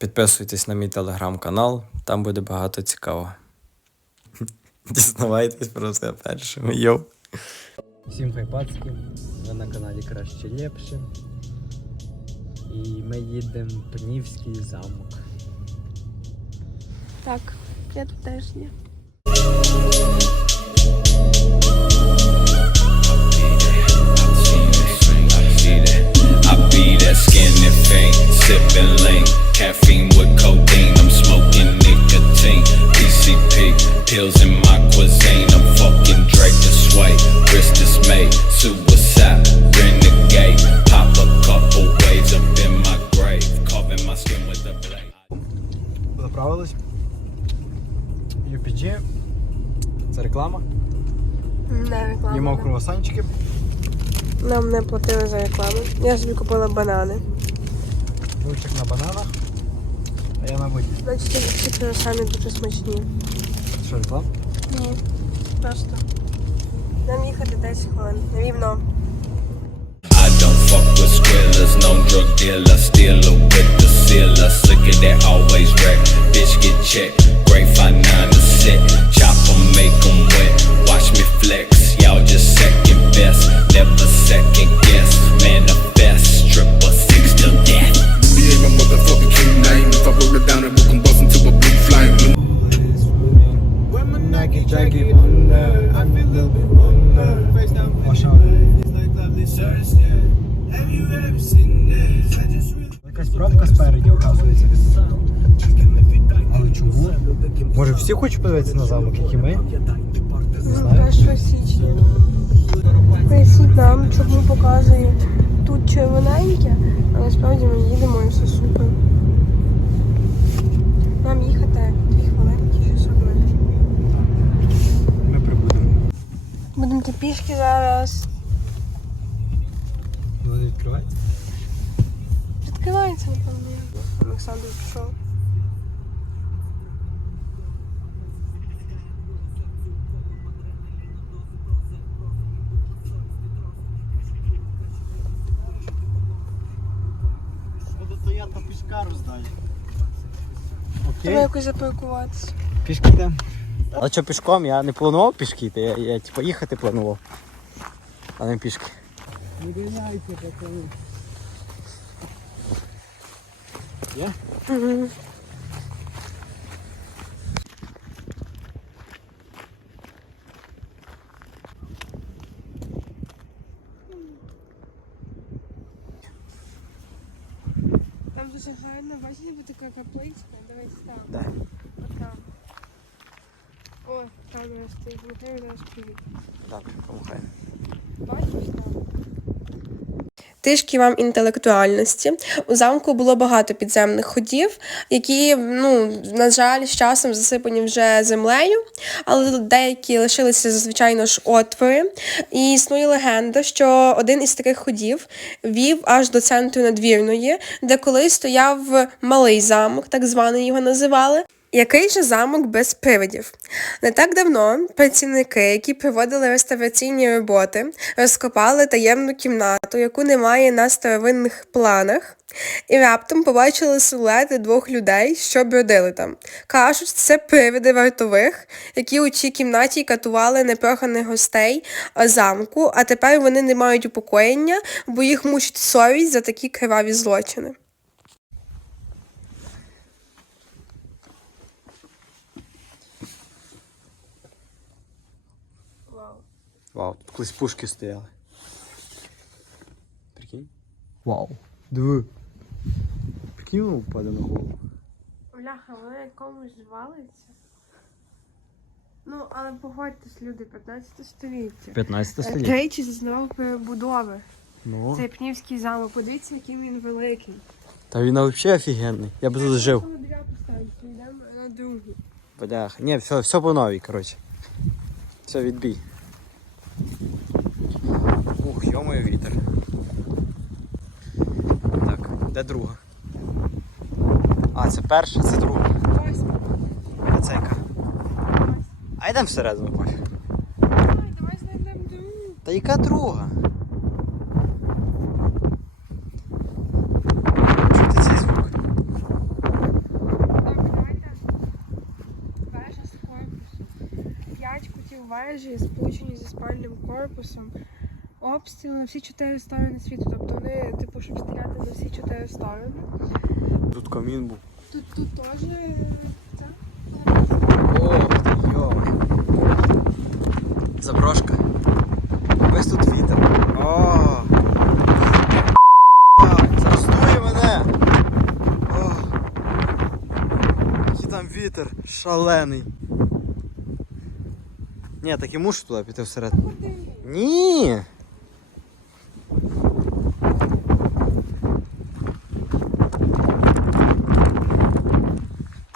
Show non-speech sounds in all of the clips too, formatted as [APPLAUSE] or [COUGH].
Підписуйтесь на мій телеграм-канал, там буде багато цікавого. [LAUGHS] Дізнавайтесь про все першими. Йоу. Всім хайпацьки, ви на каналі Краще Лепше. І ми їдемо в Пнівський замок. Так, я тут теж є. I be that skin that faint, sipping lean, caffeine with codeine. I'm smoking nicotine, PCP pills in my cuisine. I'm fucking Drake the sway, wrist dismay, suicide, renegade. Pop a couple waves up in my grave, carving my skin with a blade. Заправились. UPG. Це реклама. Не реклама. Їмо круасанчики. Нам не платили за рекламу. Я собі купила банани. Лучик на бананах. А я на воді. Значить, ці круасани дуже смачні. Що реклама? Ні. Просто. Нам їхати 10 хвилин. Рівно. I don't fuck with squillers, no drug dealer, stealer with the sealer, slicker that always wreck. Bitch get checked, grapevine nine to set, chop 'em, make 'em wet. Watch me flex, y'all just second best, never second Якась пробка спереді, оказується. Але чому? Може всі хочуть подивитися на замок, як і ми? Ну, 1 січня. Поясніть нам, чому показують тут червоненьке, а насправді ми їдемо і все супер. Нам їхати 2 хвилинки 600 метрів. Ми прибудемо. Будемо йти пішки зараз. Вони відкриваються? Відкривається, напевно. Олександр пішов. Треба якось запаркуватися. пішки йдемо. А що пішком? Я не планував пішки йти, я, я типу їхати планував. А не пішки. Не виляйте, пацани. Є? Угу. Там дуже гарно, бачите, бо така капличка. Дивись там. Да. Отам. О, там я стоїть, нехай зараз приїде. Добре, помагай. Бачиш там? Трішки вам інтелектуальності. У замку було багато підземних ходів, які, ну, на жаль, з часом засипані вже землею, але деякі лишилися, звичайно ж, отвори. І існує легенда, що один із таких ходів вів аж до центру надвірної, де колись стояв малий замок, так званий його називали. Який же замок без привидів? Не так давно працівники, які проводили реставраційні роботи, розкопали таємну кімнату, яку немає на старовинних планах, і раптом побачили силуети двох людей, що бродили там. Кажуть, це привиди вартових, які у цій кімнаті катували непроханих гостей замку, а тепер вони не мають упокоєння, бо їх мучить совість за такі криваві злочини. Вау, тут колись пушки стояли. Прикинь? Вау. Диви. Прикинь, воно впаде на голову. Бляха, воно якомусь звалиться. Ну, але погодьтесь, люди, 15 століття. 15 століття. Тричі зазнавав перебудови. Ну. Цей пнівський замок. Подивіться, який він великий. Та він взагалі офігенний. Я би тут жив. Бляха. Ні, все, все по новій, коротше. Все, відбій. Ух, йомою вітер. Так, де друга? А, це перша, це друга. А це яка? А йдемо всередину. Давай, давай знайдемо другу. Та яка друга? Вежі сполучені зі спальним корпусом. Обстріли на всі чотири сторони світу. Тобто вони, типу, щоб стріляти на всі чотири сторони. Тут камін був. Тут тут теж е. О, йо. Заброшка. Весь тут вітер. О. Зараз мене. О. Який там вітер шалений. Ні, так і мушу туди піти всередину. Ні.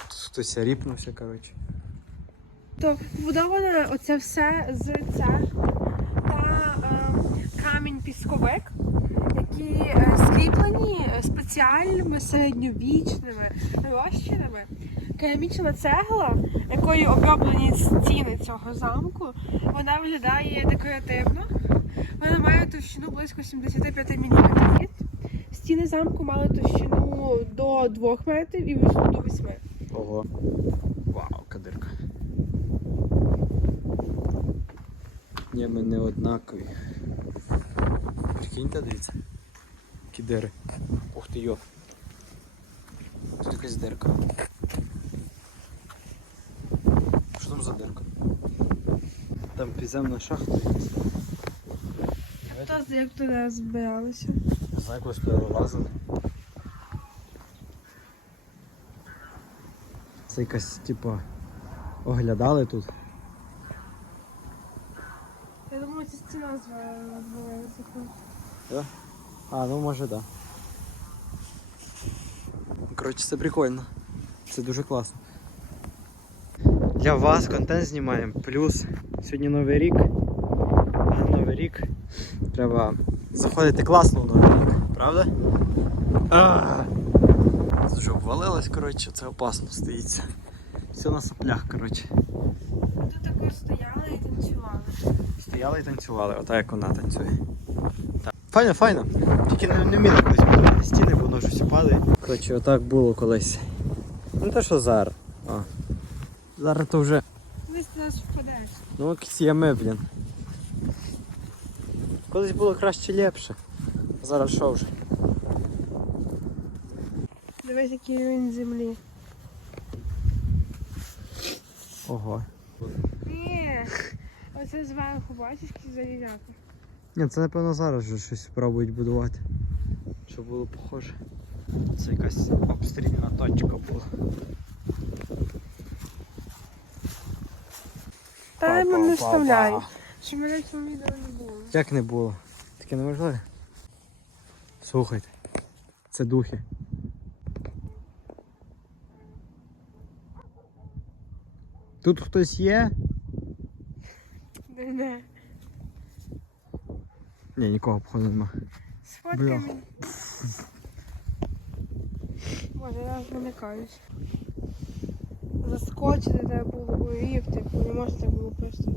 Тут хтось ріпнувся, коротше. То побудоване оце все з цегли та е, камінь пісковик, які е, скріплені спеціальними середньовічними розчинами. Керамічна цегла, якою оброблені стіни цього замку, вона виглядає декоративно. Вона має товщину близько 75 мм. Стіни замку мали товщину до 2 метрів і висоту до 8. Ого. Вау, кадирка. Ні, ми не однакові. Прикиньте, дивіться. Які дири. Ух ти йо. Тут якась дирка. За дирка? Там підземна шахта якась. Хто як туди збиралися? Не знаю, якось перелазили. Це якась, типа, оглядали тут. Я думаю, це стіна звалилася. А, ну може да. Коротше, це прикольно. Це дуже класно. Для вас контент знімаємо. Плюс сьогодні Новий рік. А Новий рік треба заходити класно в Новий рік, правда? Дуже обвалилось, коротше, це опасно стоїться. Все на соплях, коротше. Тут також стояли і танцювали. Стояли і танцювали, отак як вона танцює. Так. Файно, файно. Тільки не, не колись будувати стіни, бо воно ж все падає. Коротше, отак було колись. Ну те, що зараз. Зараз то вже. Десь ти нас впадеш. Ну якісь ями, блін. Колись було краще ліпше. Зараз що вже? Дивись, який рівень землі. Ого. Ні. Оце зверху, бачиш, які залізяки. Ні, це напевно зараз вже щось спробують будувати. Щоб було похоже. Це якась обстрільна точка Та мене не вставляй. Щоб мене в цьому відео не було. Як не було? Таке неможливо. Слухайте. Це духи. Тут хтось є? Не, не. Ні, нікого походу нема. Сфоткай Бля. мені. Боже, я вже не каюсь. Заскочити треба було, бо вів, типу, не можна було просто.